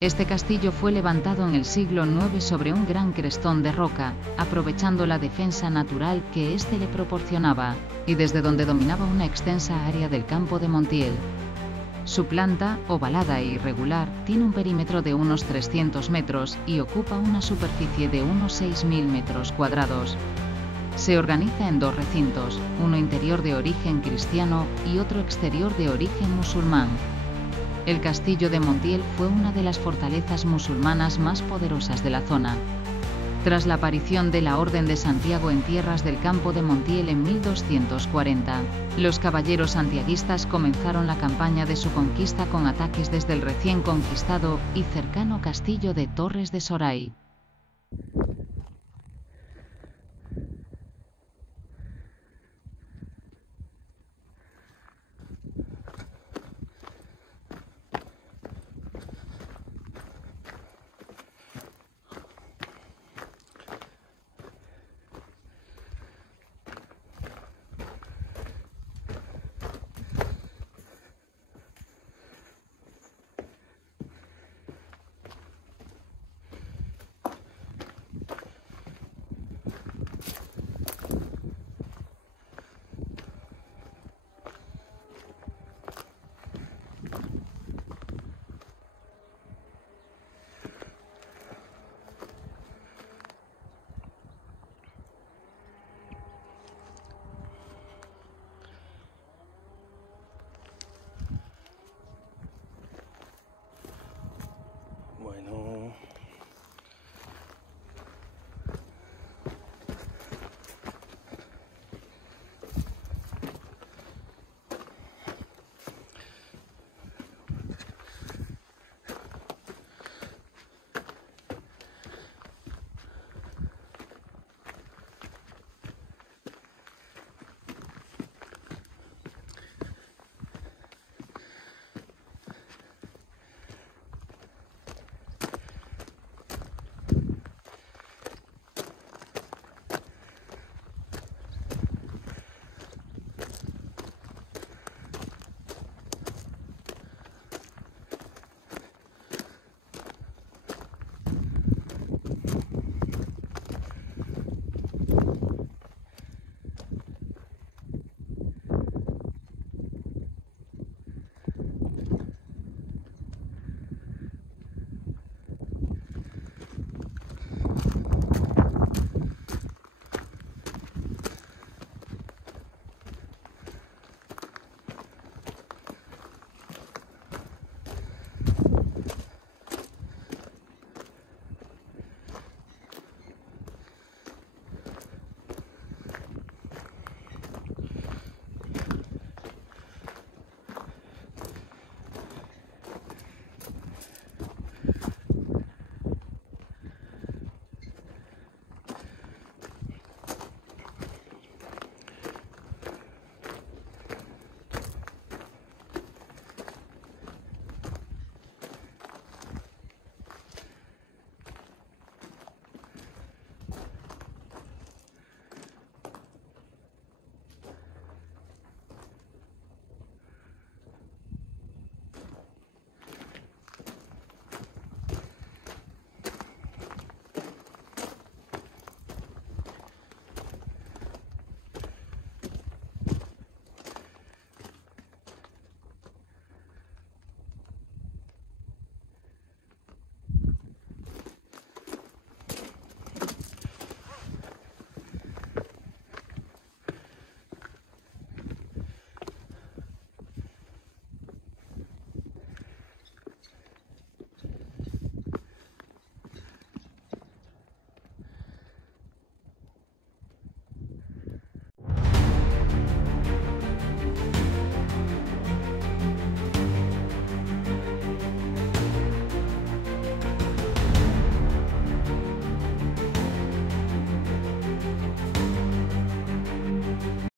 Este castillo fue levantado en el siglo IX sobre un gran crestón de roca, aprovechando la defensa natural que éste le proporcionaba, y desde donde dominaba una extensa área del campo de Montiel. Su planta, ovalada e irregular, tiene un perímetro de unos 300 metros y ocupa una superficie de unos 6.000 metros cuadrados. Se organiza en dos recintos, uno interior de origen cristiano y otro exterior de origen musulmán. El castillo de Montiel fue una de las fortalezas musulmanas más poderosas de la zona. Tras la aparición de la Orden de Santiago en tierras del campo de Montiel en 1240, los caballeros santiaguistas comenzaron la campaña de su conquista con ataques desde el recién conquistado y cercano castillo de Torres de Soray.